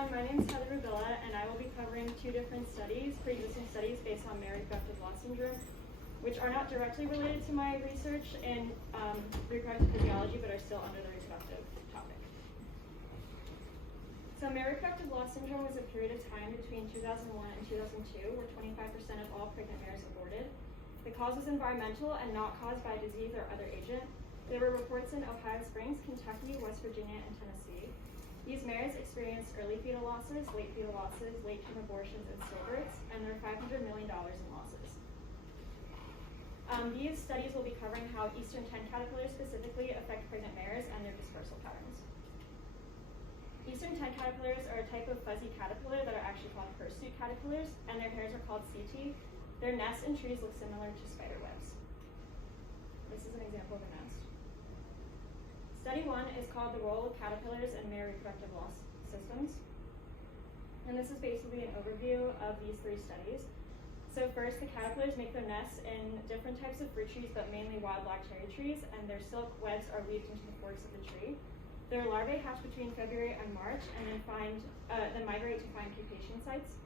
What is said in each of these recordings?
everyone, my name is Heather Rubilla, and I will be covering two different studies, pre-existing studies based on mare reproductive loss syndrome, which are not directly related to my research in reproductive physiology, but are still under the reproductive topic. So mare reproductive loss syndrome was a period of time between 2001 and 2002 where 25% of all pregnant mares aborted. The cause was environmental and not caused by disease or other agent. There were reports in Ohio Springs, Kentucky, West Virginia, and Tennessee. These mares experienced early fetal losses, late term abortions, and stillbirths, and there were $500 million in losses. These studies will be covering how Eastern tent caterpillars specifically affect pregnant mares and their dispersal patterns. Eastern tent caterpillars are a type of fuzzy caterpillar that are actually called hirsute caterpillars, and their hairs are called setae. Their nests in trees look similar to spider webs. This is an example of a nest. Study 1 is called The Role of Caterpillars in Mare Reproductive Loss Systems. And this is basically an overview of these three studies. So first, the caterpillars make their nests in different types of fruit trees, but mainly wild black cherry trees, and their silk webs are weaved into the forks of the tree. Their larvae hatch between February and March, and then migrate to find pupation sites.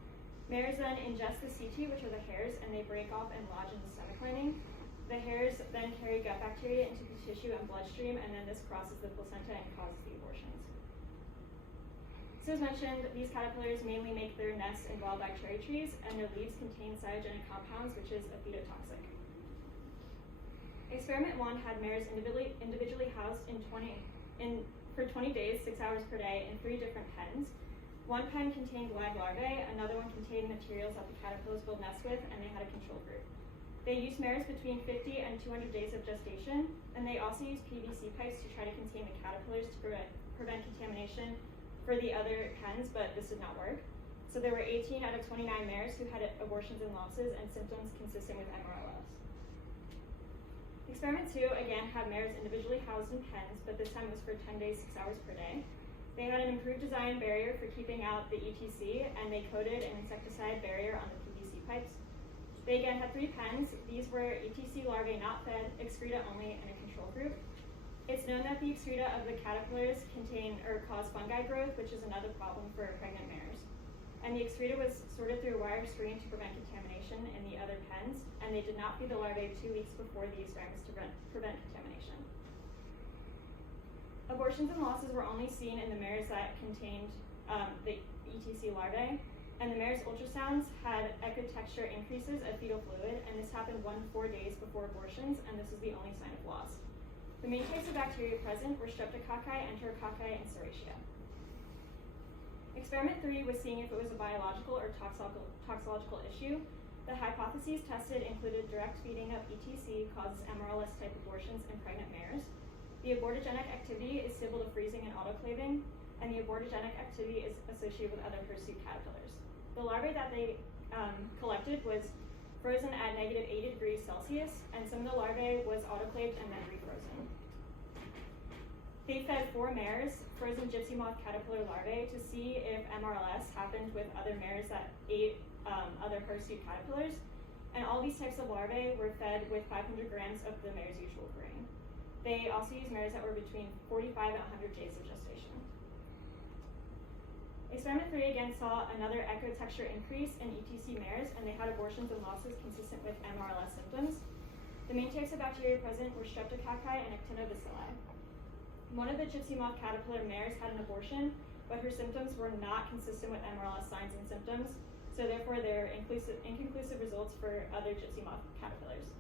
Mares then ingest the setae, which are the hairs, and they break off and lodge in the stomach lining. The hairs then carry gut bacteria into the tissue and bloodstream, and then this crosses the placenta and causes the abortions. So as mentioned, these caterpillars mainly make their nests in wild black cherry trees, and their leaves contain cytogenic compounds, which is apetotoxic. Experiment 1 had mares individually housed for 20 days, 6 hours per day, in 3 different pens. One pen contained live larvae, another one contained materials that the caterpillars build nests with, and they had a control group. They used mares between 50 and 200 days of gestation, and they also used PVC pipes to try to contain the caterpillars to prevent contamination for the other pens, but this did not work. So there were 18 out of 29 mares who had abortions and losses and symptoms consistent with MRLS. Experiment 2 again had mares individually housed in pens, but this time was for 10 days, 6 hours per day. They had an improved design barrier for keeping out the ETC, and they coated an insecticide barrier on the PVC pipes. They again had 3 pens. These were ETC larvae not fed, excreta only, and a control group. It's known that the excreta of the caterpillars cause fungi growth, which is another problem for pregnant mares. And the excreta was sorted through a wire screen to prevent contamination in the other pens, and they did not feed the larvae 2 weeks before the experiments to prevent contamination. Abortions and losses were only seen in the mares that contained the ETC larvae, and the mare's ultrasounds had echotexture increases of fetal fluid, and this happened 1 to 4 days before abortions, and this was the only sign of loss. The main types of bacteria present were streptococci, enterococci, and serratia. Experiment 3 was seeing if it was a biological or toxological issue. The hypotheses tested included direct feeding of ETC causes MRLS type abortions in pregnant mares. The abortogenic activity is stable to freezing and autoclaving, and the abortogenic activity is associated with other hirsute caterpillars. The larvae that they collected was frozen at -80 degrees Celsius, and some of the larvae was autoclaved and then refrozen. They fed 4 mares frozen gypsy moth caterpillar larvae to see if MRLS happened with other mares that ate other hirsute caterpillars, and all these types of larvae were fed with 500 grams of the mare's usual grain. They also used mares that were between 45 and 100 days of gestation. Experiment 3 again saw another echotexture increase in ETC mares, and they had abortions and losses consistent with MRLS symptoms. The main types of bacteria present were streptococci and actinobacilli. One of the gypsy moth caterpillar mares had an abortion, but her symptoms were not consistent with MRLS signs and symptoms, so therefore there are inconclusive results for other gypsy moth caterpillars.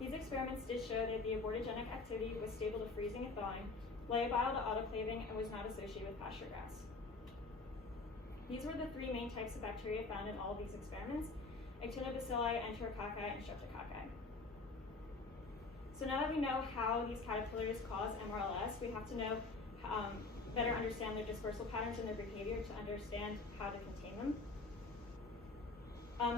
These experiments did show that the abortogenic activity was stable to freezing and thawing, labile to autoclaving, and was not associated with pasture grass. These were the 3 main types of bacteria found in all of these experiments: actinobacilli, enterococci, and streptococci. So now that we know how these caterpillars cause MRLS, we have to know better understand their dispersal patterns and their behavior to understand how to contain them.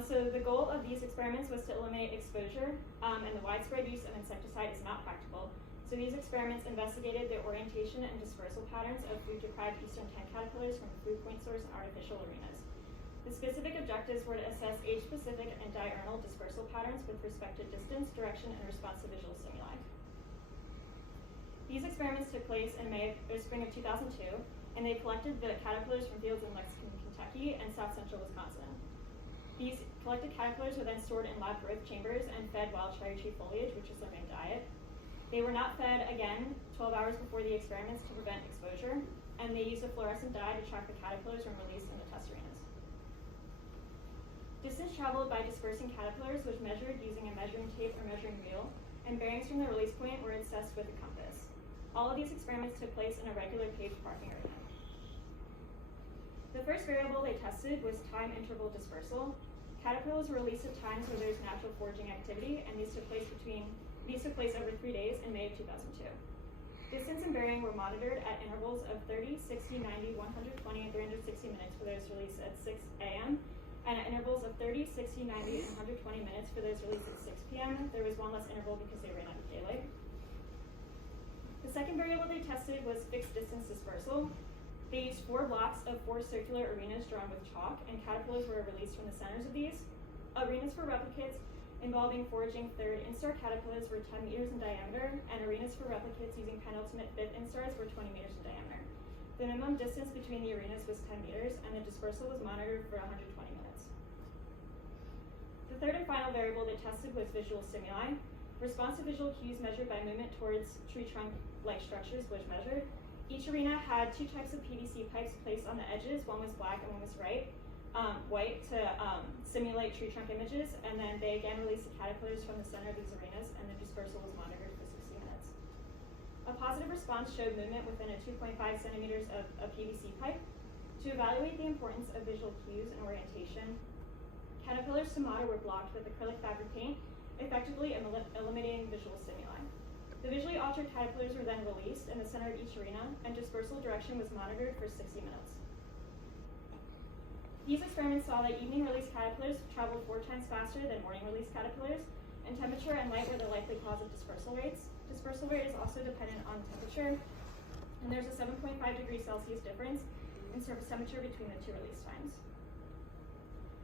So the goal of these experiments was to eliminate exposure, and the widespread use of insecticide is not practical. So these experiments investigated the orientation and dispersal patterns of food-deprived eastern tent caterpillars from the food point source and artificial arenas. The specific objectives were to assess age-specific and diurnal dispersal patterns with respect to distance, direction, and response to visual stimuli. These experiments took place in spring of 2002, and they collected the caterpillars from fields in Lexington, Kentucky, and south central Wisconsin. These collected caterpillars were then stored in lab growth chambers and fed wild cherry tree foliage, which is their main diet. They were not fed again 12 hours before the experiments to prevent exposure, and they used a fluorescent dye to track the caterpillars when released in the test arenas. Distance traveled by dispersing caterpillars was measured using a measuring tape or measuring wheel, and bearings from the release point were assessed with a compass. All of these experiments took place in a regular paved parking arena. The first variable they tested was time interval dispersal. Caterpillars were released at times where there's natural foraging activity, and these took place over 3 days in May of 2002. Distance and bearing were monitored at intervals of 30, 60, 90, 120, and 360 minutes for those released at 6 a.m., and at intervals of 30, 60, 90, and 120 minutes for those released at 6 p.m. There was one less interval because they ran out of daylight. The second variable they tested was fixed distance dispersal. They used 4 blocks of 4 circular arenas drawn with chalk, and caterpillars were released from the centers of these. Arenas for replicates involving foraging third instar caterpillars were 10 meters in diameter, and arenas for replicates using penultimate fifth instars were 20 meters in diameter. The minimum distance between the arenas was 10 meters, and the dispersal was monitored for 120 minutes. The third and final variable they tested was visual stimuli. Response to visual cues measured by movement towards tree trunk-like structures was measured. Each arena had 2 types of PVC pipes placed on the edges. One was black and one was white to simulate tree trunk images, and then they again released the caterpillars from the center of these arenas, and the dispersal was monitored for 60 minutes. A positive response showed movement within a 2.5 centimeters of a PVC pipe. To evaluate the importance of visual cues and orientation, caterpillars stomata were blocked with acrylic fabric paint, effectively eliminating visual stimuli. The visually altered caterpillars were then released in the center of each arena, and dispersal direction was monitored for 60 minutes. These experiments saw that evening release caterpillars traveled 4 times faster than morning release caterpillars, and temperature and light were the likely cause of dispersal rates. Dispersal rate is also dependent on temperature, and there's a 7.5 degrees Celsius difference in surface temperature between the 2 release times.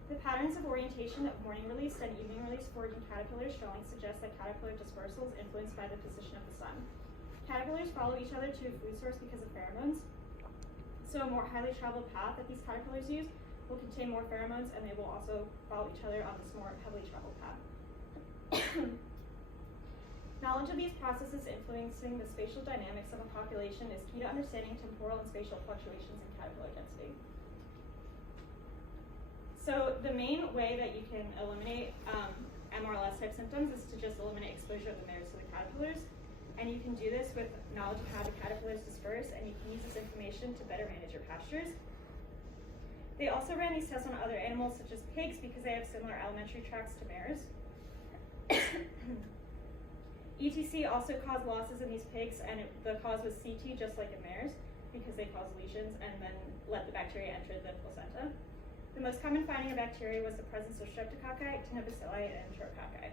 The patterns of orientation of morning release and evening release foraging caterpillars showing suggest that caterpillar dispersal is influenced by the position of the sun. Caterpillars follow each other to a food source because of pheromones, so a more highly traveled path that these caterpillars use will contain more pheromones, and they will also follow each other on this more heavily traveled path. Knowledge of these processes influencing the spatial dynamics of a population is key to understanding temporal and spatial fluctuations in caterpillar density. So the main way that you can eliminate MRLS type symptoms is to just eliminate exposure of the mares to the caterpillars, and you can do this with knowledge of how the caterpillars disperse, and you can use this information to better manage your pastures. They also ran these tests on other animals such as pigs because they have similar alimentary tracts to mares. ETC also caused losses in these pigs, and the cause was CT just like in mares because they cause lesions and then let the bacteria enter the placenta. The most common finding of bacteria was the presence of streptococci, tinobacilli, and enterococci.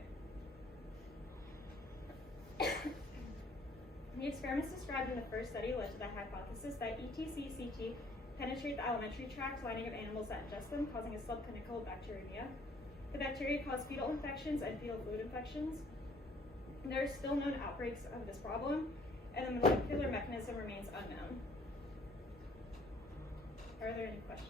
The experiments described in the first study led to the hypothesis that ETC-CT penetrate the alimentary tract lining of animals that ingest them, causing a subclinical bacteremia. The bacteria cause fetal infections and fetal fluid infections. There are still known outbreaks of this problem, and the molecular mechanism remains unknown. Are there any questions?